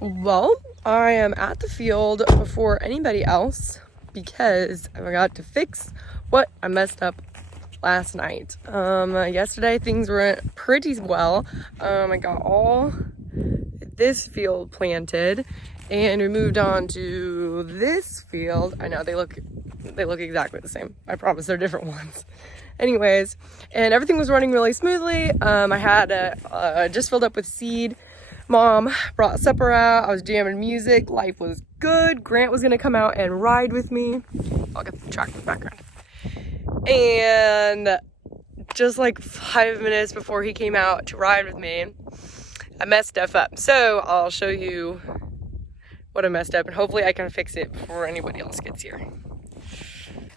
Well, I am at the field before anybody else because I forgot to fix what I messed up last night. Yesterday things went pretty well. I got all this field planted and we moved on to this field. I know they look exactly the same. I promise they're different ones. Anyways, and everything was running really smoothly. I had just filled up with seed. Mom brought supper out. I was jamming music. Life was good. Grant was gonna come out and ride with me. I'll get the track in the background. And just like 5 minutes before he came out to ride with me, I messed stuff up. So I'll show you what I messed up and hopefully I can fix it before anybody else gets here.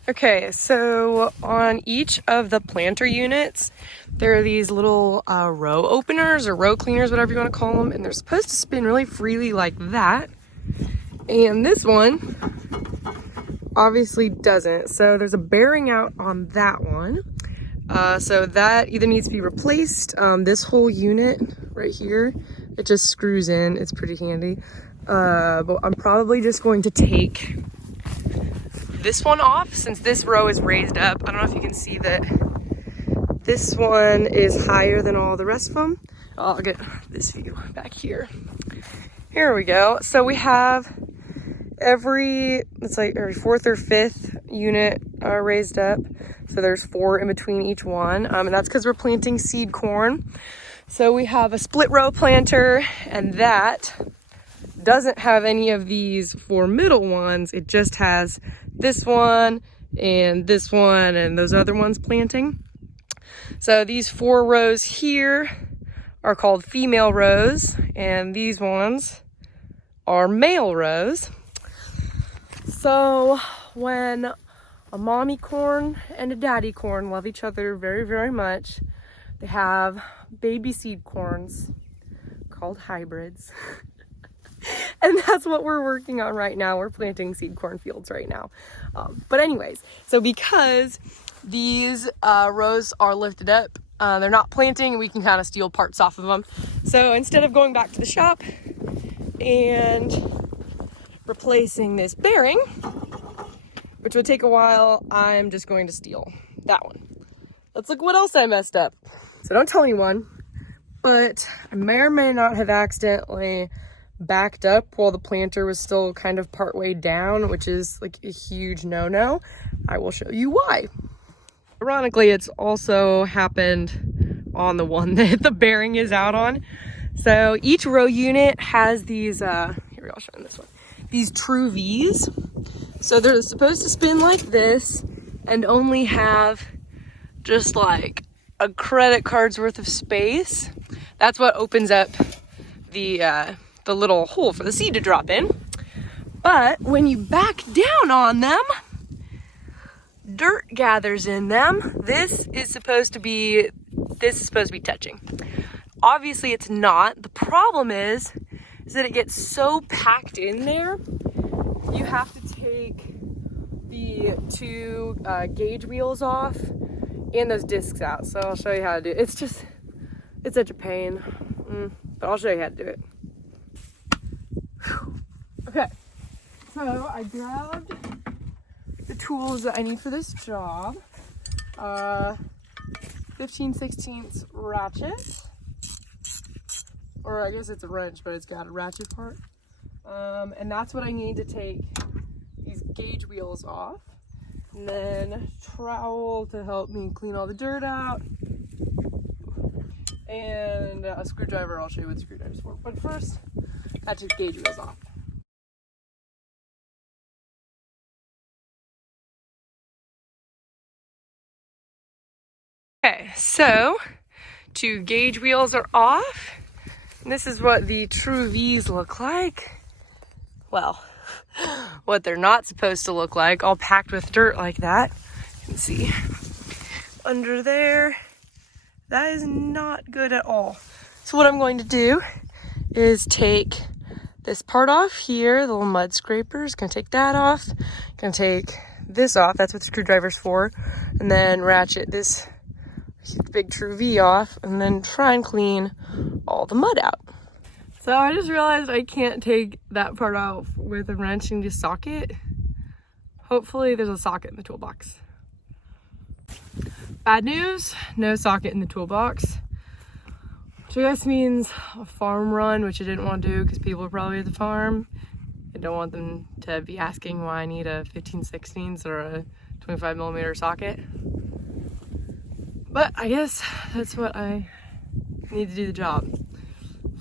Okay, so on each of the planter units, there are these little row openers or row cleaners, whatever you want to call them, and they're supposed to spin really freely like that. And this one obviously doesn't. So there's a bearing out on that one. So that either needs to be replaced. This whole unit right here, it just screws in. It's pretty handy. But I'm probably just going to take this one off since this row is raised up. I don't know if you can see that this one is higher than all the rest of them. I'll get this view back here. Here we go. So we have every fourth or fifth unit raised up. So there's 4 in between each one. And that's because we're planting seed corn. So we have a split row planter, and that doesn't have any of these 4 middle ones. It just has this one and those other ones planting. So these 4 rows here are called female rows, and these ones are male rows. So when a mommy corn and a daddy corn love each other very, very much, they have baby seed corns called hybrids. And that's what we're working on right now. We're planting seed corn fields right now. But anyways, so because these rows are lifted up, they're not planting, we can kind of steal parts off of them. So instead of going back to the shop and replacing this bearing, which would take a while, I'm just going to steal that one. Let's look what else I messed up. So don't tell anyone, but I may or may not have accidentally backed up while the planter was still kind of partway down, which is like a huge no-no. I will show you why. Ironically, it's also happened on the one that the bearing is out on. So each row unit has these, here I'll show you this one, these true V's. So they're supposed to spin like this and only have just like a credit card's worth of space. That's what opens up the little hole for the seed to drop in. But when you back down on them, dirt gathers in them. This is supposed to be touching. Obviously it's not. The problem is that it gets so packed in there, you have to take the 2 gauge wheels off and those discs out. So I'll show you how to do it. It's such a pain, but I'll show you how to do it. Okay, so I grabbed the tools that I need for this job. 15/16 ratchet, or I guess it's a wrench, but it's got a ratchet part. And that's what I need to take these gauge wheels off. And then trowel to help me clean all the dirt out. And a screwdriver. I'll show you what the screwdriver's for. But first, I took gauge wheels off. Okay, so 2 gauge wheels are off. And this is what the true V's look like. Well, what they're not supposed to look like, all packed with dirt like that. You can see under there, that is not good at all. So what I'm going to do is take this part off here, the little mud scrapers, gonna take that off, gonna take this off, that's what the screwdriver's for, and then ratchet this big true V off, and then try and clean all the mud out. So I just realized I can't take that part out with a wrench and just socket. Hopefully there's a socket in the toolbox. Bad news, no socket in the toolbox. Which I guess means a farm run, which I didn't want to do because people are probably at the farm. I don't want them to be asking why I need a 15/16 or a 25mm socket. But I guess that's what I need to do the job.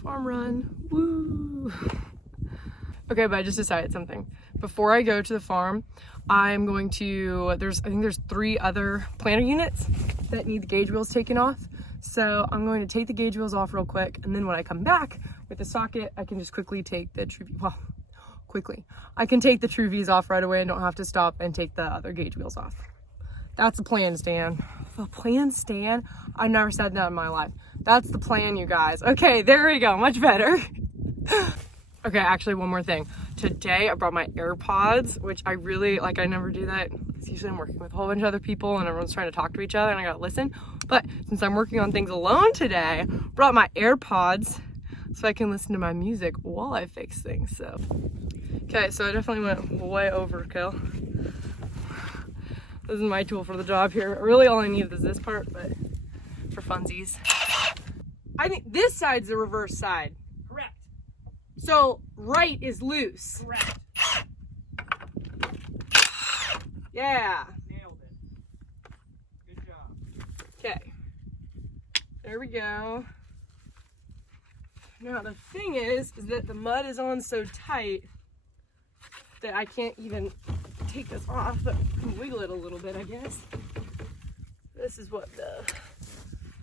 Farm run, woo! Okay, but I just decided something. Before I go to the farm, I'm going to, I think there's 3 other planter units that need the gauge wheels taken off. So I'm going to take the gauge wheels off real quick, and then when I come back with the socket, I can just quickly take the I can take the Truvies off right away and don't have to stop and take the other gauge wheels off. That's the plan, Stan. The plan, Stan? I've never said that in my life. That's the plan, you guys. Okay, there we go, much better. Okay, actually one more thing. Today I brought my AirPods, which I really, I never do that. Because usually I'm working with a whole bunch of other people and everyone's trying to talk to each other and I gotta listen. But since I'm working on things alone today, brought my AirPods so I can listen to my music while I fix things, so. Okay, so I definitely went way overkill. This is my tool for the job here. Really all I need is this part, but for funsies. I think this side's the reverse side. Correct. So right is loose. Correct. Yeah. Nailed it. Good job. Okay. There we go. Now the thing is that the mud is on so tight that I can't even take this off, but I can wiggle it a little bit, I guess. This is what the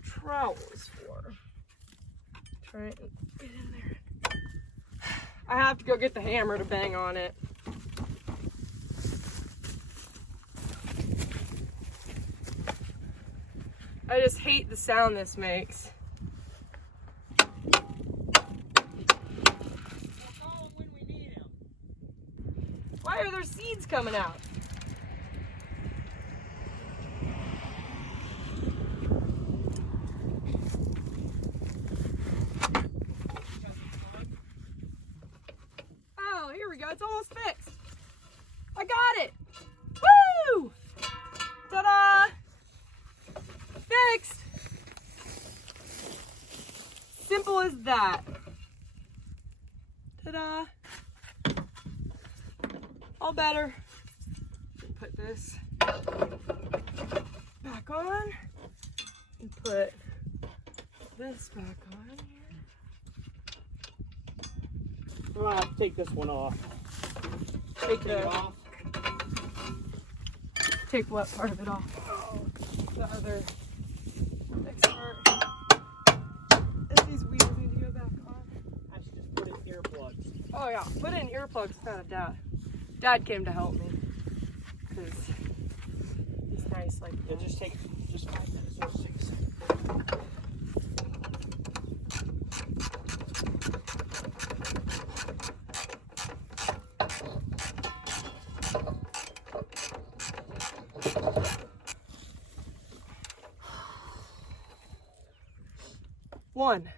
trowel is for. Try and get in there. I have to go get the hammer to bang on it. I just hate the sound this makes. Why are there seeds coming out? Oh, here we go. It's almost fixed. I got it. Woo! Ta-da! Fixed. Simple as that. Ta-da! All better. Put this back on and put this back on here. I'm gonna have to take this one off. Take it off. Take what part of it off? Oh, the other next part. And these wheels need to go back on. I should just put in earplugs. Oh yeah, put in earplugs instead of Dad. Dad came to help me because he's nice like that. It'll just take 5 minutes or 6. One.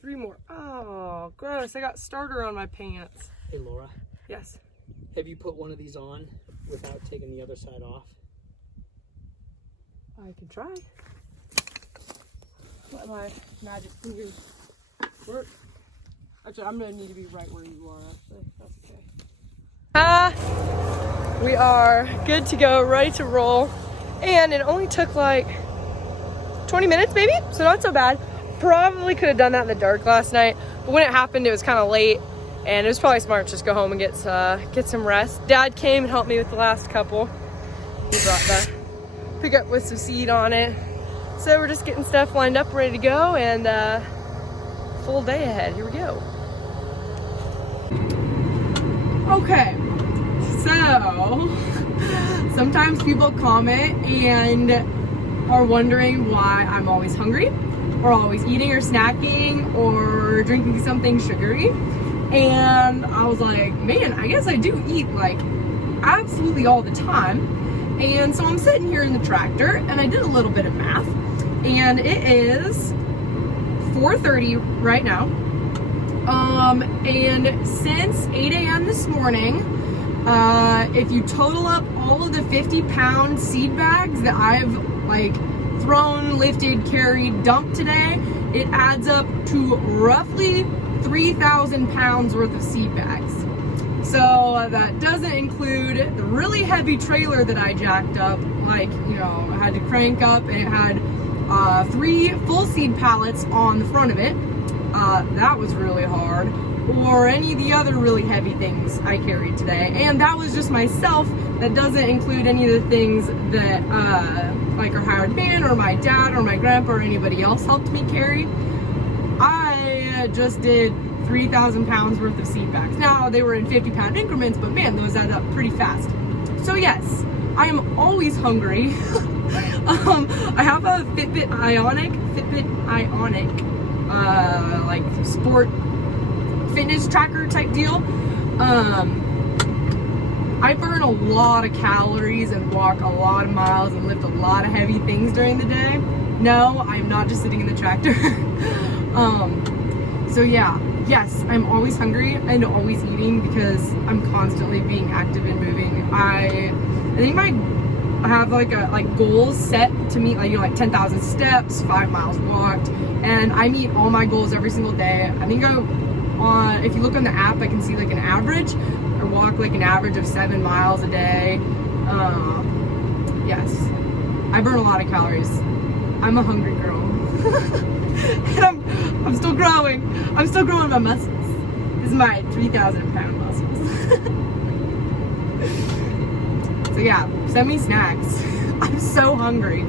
3 more. Oh, gross. I got starter on my pants. Hey Laura, Yes. have you put one of these on without taking the other side off? I can try. Let my magic fingers work. Actually, I'm going to need to be right where you are, actually. That's okay. We are good to go, ready to roll. And it only took like 20 minutes maybe, so not so bad. Probably could have done that in the dark last night, but when it happened, it was kind of late. And it was probably smart to just go home and get some rest. Dad came and helped me with the last couple. He brought the pickup with some seed on it. So we're just getting stuff lined up, ready to go, and full day ahead. Here we go. Okay, so sometimes people comment and are wondering why I'm always hungry, or always eating or snacking or drinking something sugary. And I was like, man, I guess I do eat like absolutely all the time. And so I'm sitting here in the tractor and I did a little bit of math, and it is 4:30 right now. And since 8 a.m. this morning, if you total up all of the 50-pound seed bags that I've like thrown, lifted, carried, dumped today, it adds up to roughly 3,000 pounds worth of seed bags. So that doesn't include the really heavy trailer that I jacked up, like, you know, I had to crank up, and it had 3 full seed pallets on the front of it. That was really hard. Or any of the other really heavy things I carried today. And that was just myself. That doesn't include any of the things that like our hired man or my dad or my grandpa or anybody else helped me carry. I just did 3,000 pounds worth of seed bags. Now they were in 50-pound increments, but man, those add up pretty fast. So yes, I am always hungry. I have a Fitbit Ionic, like sport fitness tracker type deal. I burn a lot of calories and walk a lot of miles and lift a lot of heavy things during the day. No, I'm not just sitting in the tractor. So yeah, yes, I'm always hungry and always eating because I'm constantly being active and moving. I think I have like goals set to meet, like, you know, like 10,000 steps, 5 miles walked, and I meet all my goals every single day. I think if you look on the app, I can see like an average. I walk like an average of 7 miles a day. Yes, I burn a lot of calories. I'm a hungry girl. And I'm still growing. I'm still growing my muscles. This is my 3,000 pound muscles. So yeah, send me snacks. I'm so hungry.